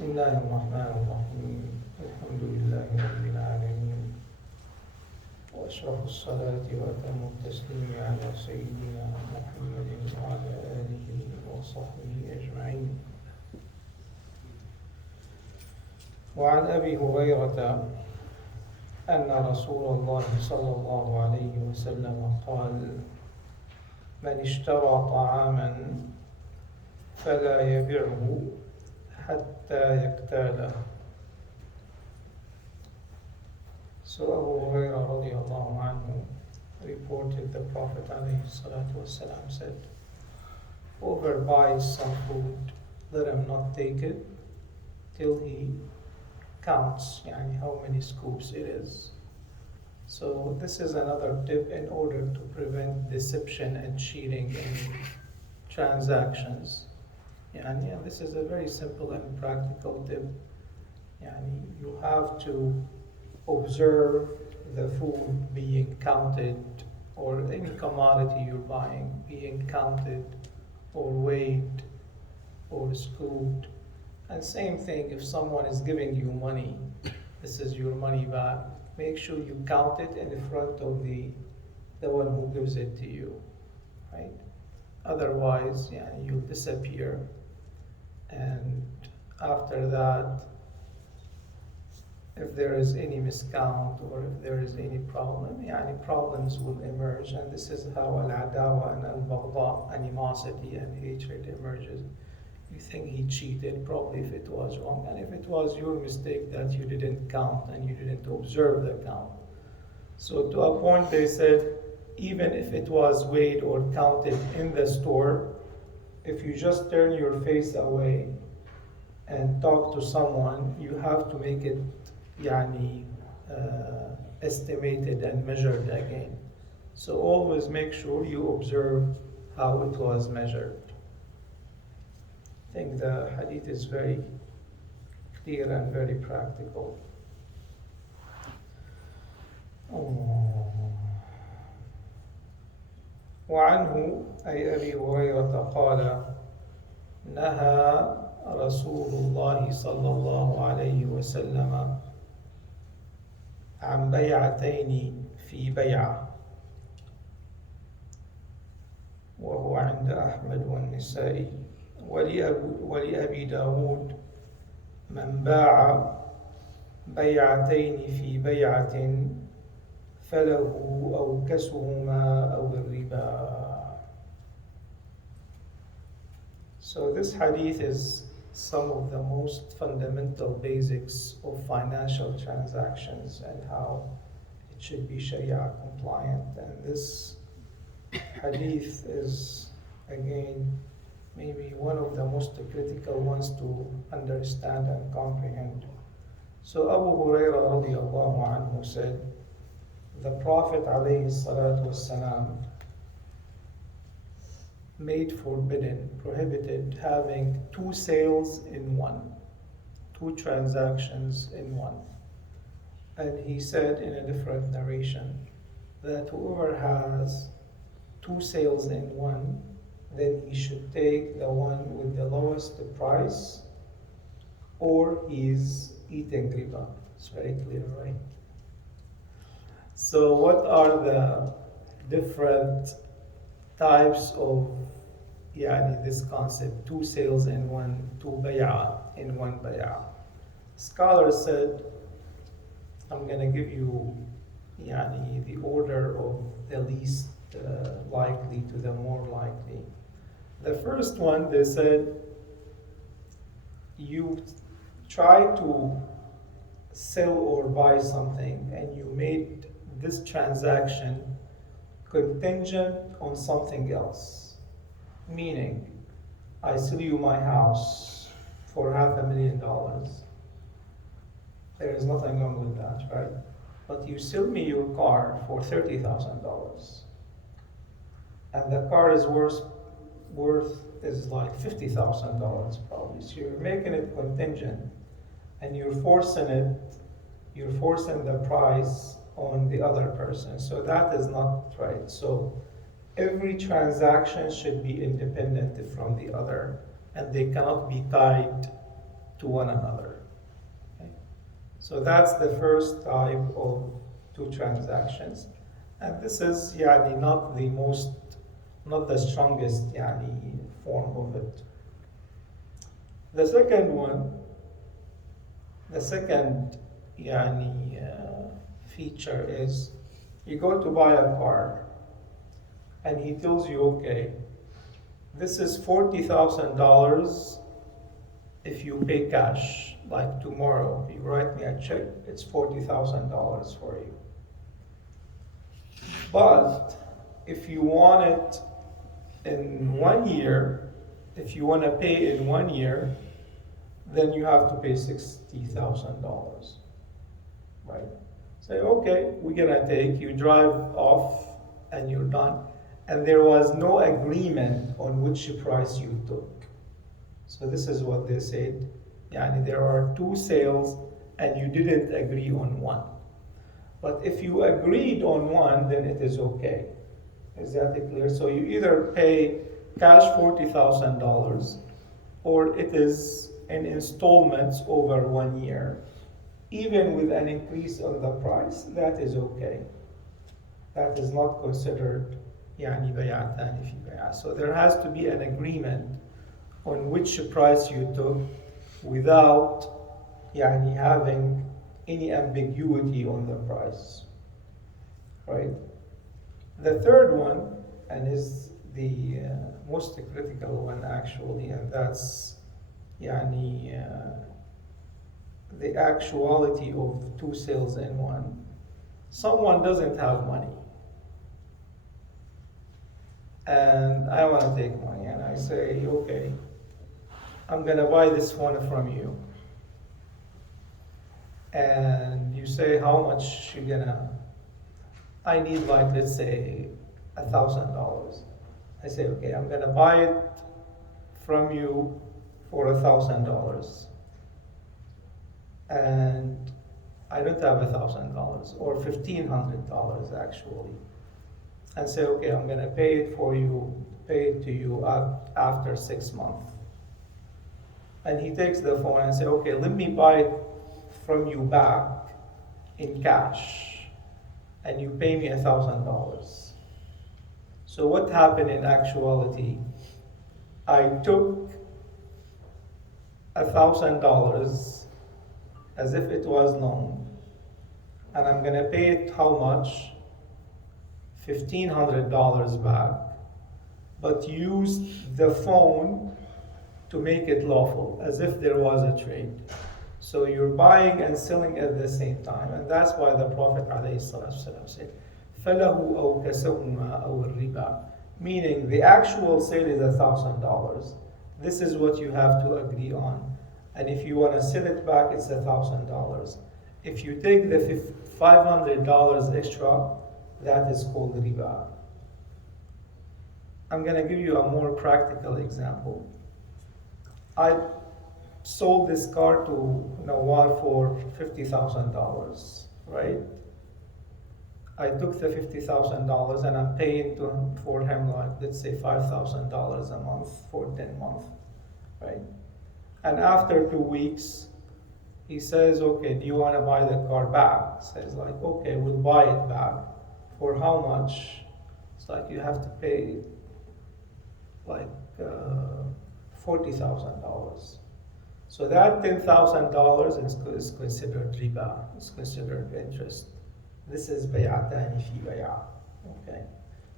بسم الله الرحمن الرحيم الحمد لله رب العالمين وأشرف الصلاة وأتم التسليم على سيدنا محمد وعلى آله وصحبه أجمعين. وعن أبي هريرة أن رسول الله صلى الله عليه وسلم قال: من اشترى طعاما فلا يبعه حتى يكتاله. So Abu Hurairah radiallahu anhu reported the Prophet alayhi salatu wasalam said, whoever buys some food, let him not take it till he counts how many scoops it is. So this is another tip in order to prevent deception and cheating in transactions. This is a very simple and practical tip. You have to observe the food being counted, or any commodity you're buying being counted or weighed or scooped. And same thing, if someone is giving you money, this is your money back, make sure you count it in front of the one who gives it to you, right? Otherwise, you'll disappear. And after that, if there is any miscount or if there is any problem, problems will emerge. And this is how al-adawa and al-baghdha, animosity and hatred emerges. You think he cheated, probably if it was wrong. And if it was your mistake that you didn't count and you didn't observe the count. So to a point they said, even if it was weighed or counted in the store, if you just turn your face away and talk to someone, you have to make it estimated and measured again. So always make sure you observe how it was measured. I think the hadith is very clear and very practical. وعنه أي أبي هريرة قال: نهى رسول الله صلى الله عليه وسلم عن بيعتين في بيعة، وهو عند أحمد والنسائي. ولأبي داود: من باع بيعتين في بيعة فله أو كسهما أو الربا. So this hadith is some of the most fundamental basics of financial transactions and how it should be Sharia compliant. And this hadith is, again, maybe one of the most critical ones to understand and comprehend. So Abu Hurairah radiallahu anhu said, the Prophet alayhi salatu wassalam made forbidden, prohibited having two sales in one, two transactions in one. And he said in a different narration that whoever has two sales in one, then he should take the one with the lowest price, or he's eating riba. It's very clear, right? So what are the different types of this concept, two sales in one, two bay'ah in one bay'ah? Scholars said, I'm going to give you the order of the least likely to the more likely. The first one, they said, you try to sell or buy something and you made this transaction contingent on something else. Meaning, I sell you my house for $500,000. There is nothing wrong with that, right? But you sell me your car for $30,000. And the car is worth is like $50,000 probably. So you're making it contingent and you're forcing the price on the other person. So that is not right. So every transaction should be independent from the other, and they cannot be tied to one another. Okay? So that's the first type of two transactions. And this is يعني not the strongest يعني form of it. The second one, the second يعني feature is you go to buy a car and he tells you, okay, this is $40,000 if you pay cash, like tomorrow. If you write me a check, it's $40,000 for you. But if you want it in 1 year, if you want to pay in 1 year, then you have to pay $60,000, right? Say, okay, we're gonna take, you drive off and you're done. And there was no agreement on which price you took. So this is what they said. Yani there are two sales and you didn't agree on one. But if you agreed on one, then it is okay. Is that clear? So you either pay cash $40,000 or it is in installments over 1 year. Even with an increase on the price, that is okay. That is not considered يعني بيع ثاني في بيع. So there has to be an agreement on which price you took without يعني having any ambiguity on the price, right? The third one, and is the most critical one actually, and that's يعني the actuality of two sales in one. Someone doesn't have money, and I want to take money, and I say, okay, I'm gonna buy this one from you. And you say, how much you gonna, I need like, let's say, $1,000. I say, okay, I'm gonna buy it from you for $1,000. And I don't have $1,000 or $1,500 actually. And say, okay, I'm gonna pay it to you after 6 months. And he takes the phone and say, okay, let me buy it from you back in cash, and you pay me $1,000. So what happened in actuality? I took $1,000 as if it was loan, and I'm gonna pay it how much? $1,500 back, but used the phone to make it lawful, as if there was a trade. So you're buying and selling at the same time, and that's why the Prophet ﷺ said, فَلَهُ أَوْ كَسَوْمَا أَوْ الرِّبَى, meaning the actual sale is $1,000. This is what you have to agree on. And if you want to sell it back, it's $1,000. If you take the $500 extra, that is called riba. I'm going to give you a more practical example. I sold this car to Nawar for $50,000, right? I took the $50,000 and I'm paying for him like, let's say $5,000 a month for 10 months, right? And after 2 weeks, he says, okay, do you want to buy the car back? Says like, okay, we'll buy it back. For how much? It's like you have to pay like $40,000. So that $10,000 is considered riba, it's considered interest. This is bay'atani fi bay'a. Okay,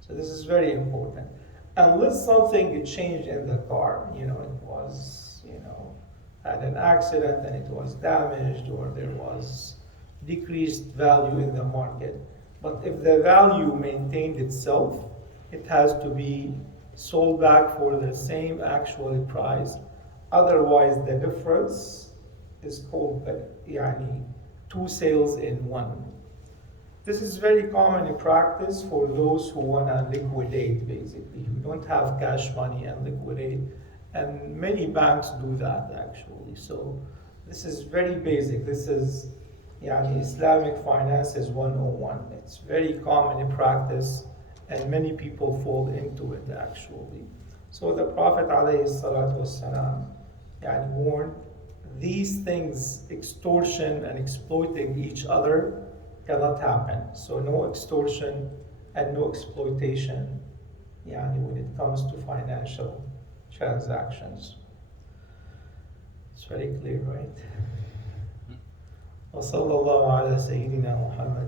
so this is very important. Unless something changed in the car, it was, had an accident and it was damaged, or there was decreased value in the market. But if the value maintained itself, it has to be sold back for the same actual price. Otherwise, the difference is called two sales in one. This is very common in practice for those who want to liquidate, basically, who don't have cash money and liquidate. And many banks do that, actually. So this is very basic. This is Islamic Finances 101. It's very common in practice, and many people fall into it, actually. So the Prophet ﷺ warned these things, extortion and exploiting each other, cannot happen. So no extortion and no exploitation, when it comes to financial transactions. It's very clear, right? وصلى الله على سيدنا محمد